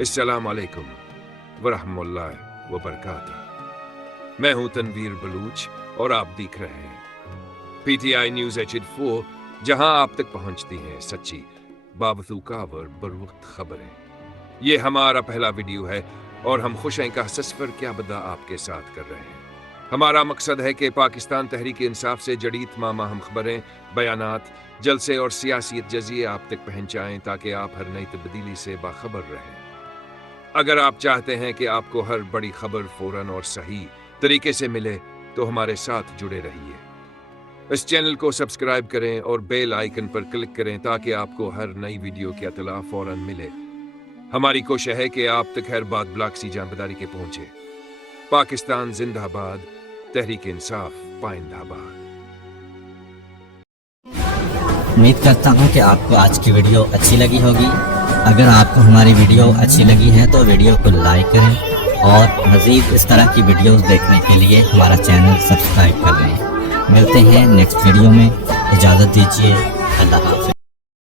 असलकुम वबरकातुह मैं हूँ तनवीर बलूच और आप देख रहे हैं पीटीआई न्यूज़ एच फोर जहाँ आप तक पहुँचती हैं सच्ची बाबतूका और बरवक्त खबरें। ये हमारा पहला वीडियो है और हम खुश हैं का ससफर क्या बदा आपके साथ कर रहे हैं। हमारा मकसद है कि पाकिस्तान तहरीक इंसाफ से जड़ी तमाम अहम खबरें बयान जलसे और सियासी जजिए आप तक पहुंचाएँ ताकि आप हर नई तब्दीली से बाखबर रहें। अगर आप चाहते हैं कि आपको हर बड़ी खबर फ़ौरन और सही तरीके से मिले तो हमारे साथ जुड़े रहिए। इस चैनल को सब्सक्राइब करें और बेल आइकन पर क्लिक करें ताकि आपको हर नई वीडियो की अतला फ़ौरन मिले। हमारी कोशिश है कि आप तक हर बात ब्लॉक सी जानबदारी के पहुँचे। पाकिस्तान जिंदाबाद, तहरीक इंसाफ, पाइंदाबाद। उम्मीद करता हूँ कि आपको आज की वीडियो अच्छी लगी होगी। अगर आपको हमारी वीडियो अच्छी लगी है तो वीडियो को लाइक करें और मज़ीद इस तरह की वीडियोस देखने के लिए हमारा चैनल सब्सक्राइब कर लें। मिलते हैं नेक्स्ट वीडियो में। इजाज़त दीजिए। अल्लाह